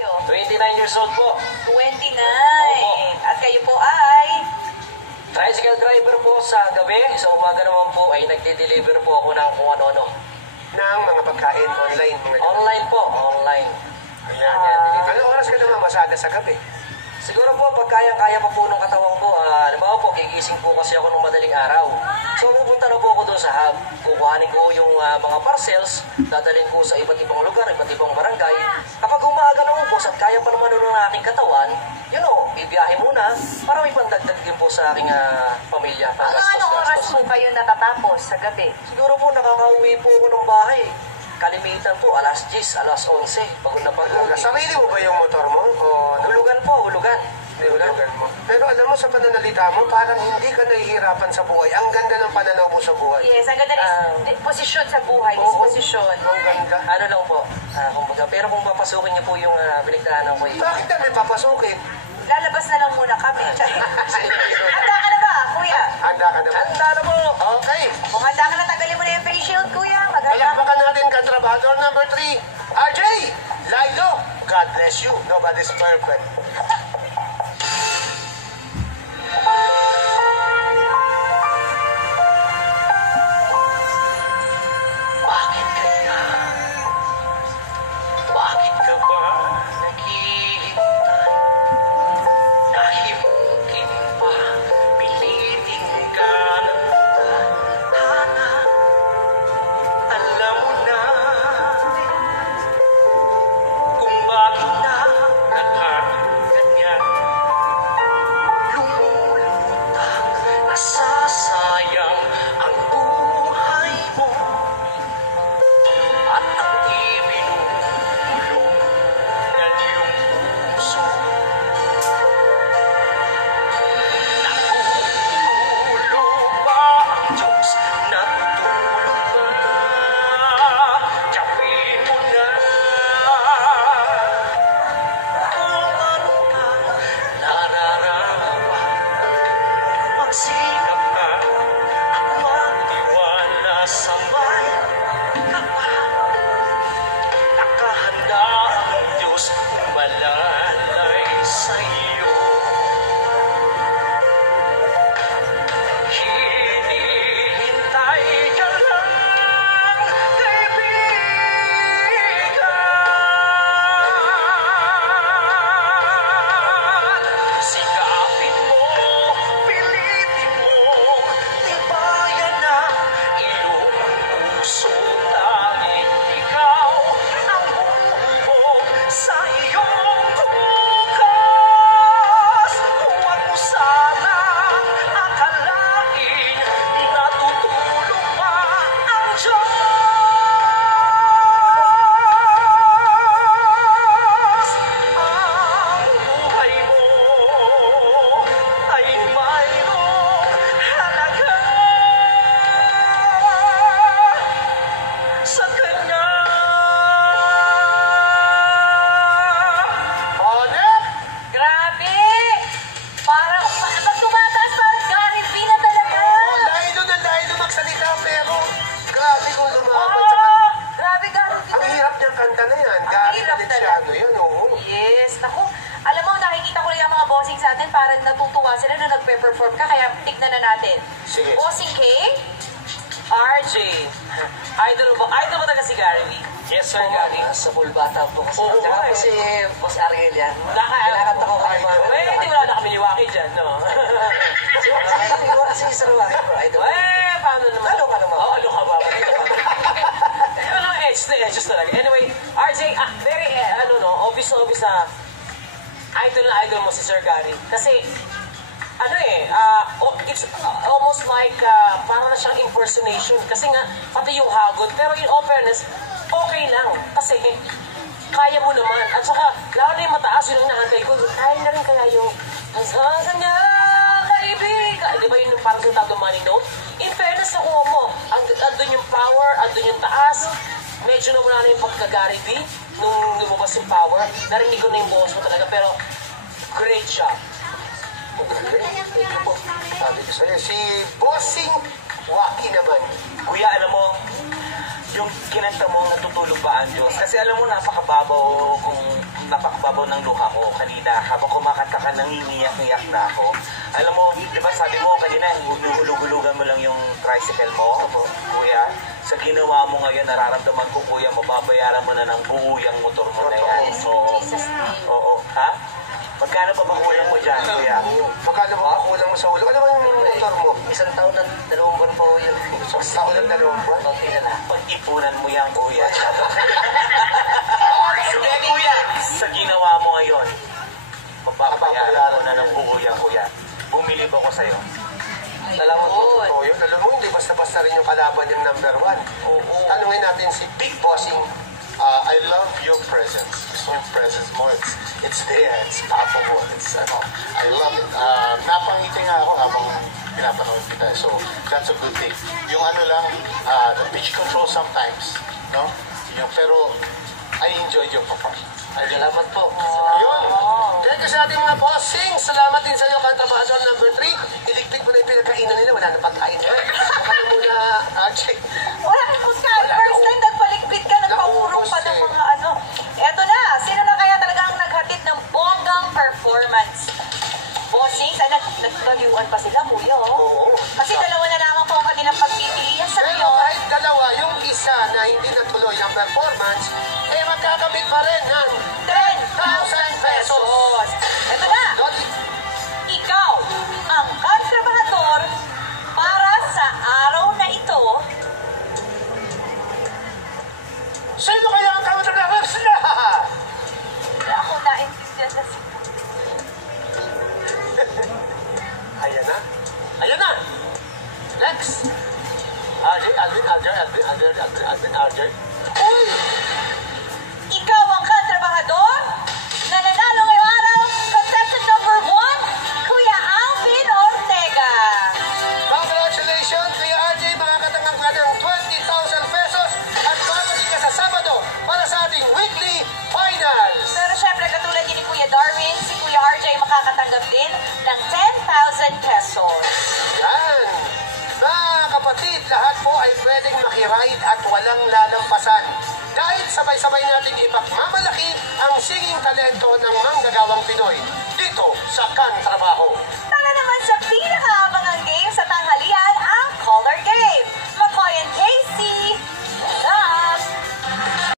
29 years old po. 29. Opo. At kayo po ay? Tricycle driver po sa gabi. Sa umaga naman po ay nagde-deliver po ako ng kung ano-ano. Ng mga pagkain online. Online po, online. Ayan. Anong oras ka naman masada sa gabi? Siguro po, pag kayang-kaya pa po ng katawang ko, halimbawa po, gigising po kasi ako ng madaling araw. So, pupunta na po ako doon sa hub. Kukuhanin ko yung mga parcels, dadalhin ko sa iba't ibang lugar, iba't ibang barangay. Kapag umaga na ubos at kaya pa naman ng aking katawan, bibiyahe muna para may pandagdag din po sa aking pamilya. Anong oras po kayo natatapos sa gabi? Siguro po, nakakauwi po ako ng bahay. Kalimitan po, alas 10, alas 11, pagod na pagod. Sarili mo ba yung motor mo? O hulugan po, hulugan. Hulugan mo. Pero alam mo, sa pananalita mo, parang hindi ka nahihirapan sa buhay. Ang ganda ng pananaw mo sa buhay. Yes, ang ganda ng posisyon sa buhay, Oo. disposisyon. Ang ganda. Ano lang po, kumbaga, pero kung papasukin niyo po yung pinagdaanan ko yun. Bakit kami papasukin? Lalabas na lang muna kami. Handa ka na ba, kuya? Handa ka na ba? Handa na po! Okay. Kung handa ka na, tanggalin mo na yung face shield, kuya. Maghanda. Palakpakan natin kontrabador number 3. RJ! Lido! God bless you. Nobody's perfect. Bakit kaya? Bakit ka ba naghihintay? Dahil mungkin pa pilitin ka ng tadhana. Alam mo na kung bakit nakaganyan. Lumulutang nasasayang ang buhay mo. At ang ibinulong ng iyong puso. Natutulog ba ang Diyos? Natutulog ba? Tiyakin mo na. Kung ano ka nararapat, magsikap ka at magtiwala sa may kapal. Nakahanda ang Diyos umalalay sa iyo. Hinihintay ka lang, kaibigan. Sikapin mo, pilitin mo, tibayan ang iyong puso. Tanging ikaw ang bumubuo sa iyong bukas. Huwag mo sanang akalain natutulog pa ang Diyos. Ang buhay mo ay mayroong halaga sa Kanya. Honor! Grabe! Parang, pag tumataas, parang Gary V na talaga. Dahil magsalita, pero grabe kung lumaban sa kanta. Grabe, Gary V. Ang hirap niyang kanta na yan. Ang Gary hirap Valenciano yan, oo. Yes, naku. Alam mo, nakikita ko lang yung mga bossing sa atin, parang natutuwa sila na nagpe-perform ka, kaya tignan na natin. Sige. Bossing K? RJ, idol ba talaga si Gary V? Yes, sir, Gary. Sa full bata po kasi. Oo, Tsaka eh. po si Boss Ariel yan. Kinakanta ko kay Mark. Hindi wala na kami liwaki dyan, no? Si Sir Rocky, bro. Idol. Paano naman? Ano ka naman? Oo, ano ka ba? Ano, edges talaga. Anyway, RJ, very, obvious na idol mo si Sir Gary. Kasi, it's almost like parang na siyang impersonation. Kasi nga, pati yung hagod. Pero in all fairness, okay lang. Kasi, kaya mo naman. At saka, lalo na yung mataas, yun ang nahantay ko. Kaya na rin kaya yung, saan niya, kaibigan. Di ba yun yung parang sinatawag ng money note? In fairness, nakuha mo. Andun yung power, andun yung taas. Medyo nawala na yung pagka-Gary V. Nung lumabas yung power, narinig ko na yung boss mo talaga. Pero, great job. Sabi ko sa'yo, si Bossing Waki naman. Kuya, alam mo, yung kinanta mo, natutulog ba ang Diyos? Kasi alam mo, napakababaw babaw ng luha ko kanina. Habang kumakanta ka, nangingiyak-ngiyak na ako. Alam mo, di ba sabi mo kanina, hulug-hulugan mo lang yung tricycle mo, kuya. Sa ginawa mo ngayon, nararamdaman ko, kuya, mababayaran mo na ng buo yung motor mo na yan. Oo. Oo. Ha? Magkano pa makulang mo dyan, kuya? Magkano ba kulang mo sa ulo? Ano ba yung motor mo? Isang taon na 2 buwan po yun. Isang taon ng 2 buwan? Kunti na lang. Pag-ipunan mo yan, kuya. Sige, kuya. Sa ginawa mo ngayon, mababayaran mo na ng buo yan, kuya. Bumili ba ko sa'yo? Salamat po. Totoo yun. Alam mo, hindi basta-basta rin yung kalaban yung number 1. Oo. Tanungin natin si Big Bossing. I love your presence. Gusto yung presence mo. It's there. It's palpable. I love it. Napangiti nga ako habang pinapanood kita. So, that's a good thing. Yung ano lang, the pitch control sometimes, no? Pero, I enjoyed your performance. Salamat po. Yun. Thank you sa ating mga bossing. Salamat din sa iyo, Kantrabahador number 3. Iligpit mo na yung pinagkainan nila. Wala na pagkain. Baka na muna, Archie. Wala kang first time nagpaligpit ka, nagpaurong pa ng mga ano. Eto na, sino na kaya talagang naghatid ng bonggang performance? Bossings, ay nagkaliwan pa sila, kuya, Oo. Kasi dalawa na lamang po ang kanilang pagpipilian sa Pero ngayon. kahit dalawa, yung isa na hindi natuloy ang performance, eh magkakabit pa rin ng 10,000 pesos. Eto na, Lodi. ikaw ang kontrabahador para sa araw na ito. Sino kaya ang counter-drivers na? Wala akong naintindihan na sila. Ayan na. Ayan na. Next. Alvin. Uy! Ikaw ang kontrabahador na nanalo ngayong araw, contestant number 1, Kuya Alvin Ortega. Congratulations, Kuya RJ. Makakatanggap ka ng 20,000 pesos at babalik ka sa Sabado para sa ating weekly finals. Pero syempre, katulad ni Kuya Darwin, si Kuya RJ makakatanggap din ng 10,000 pesos. Yan. Mga kapatid, lahat po ay pwedeng makiride at walang lalampasan. Kahit sabay-sabay natin ipagmamalaki ang singing talento ng manggagawang Pinoy dito sa Kantrabaho.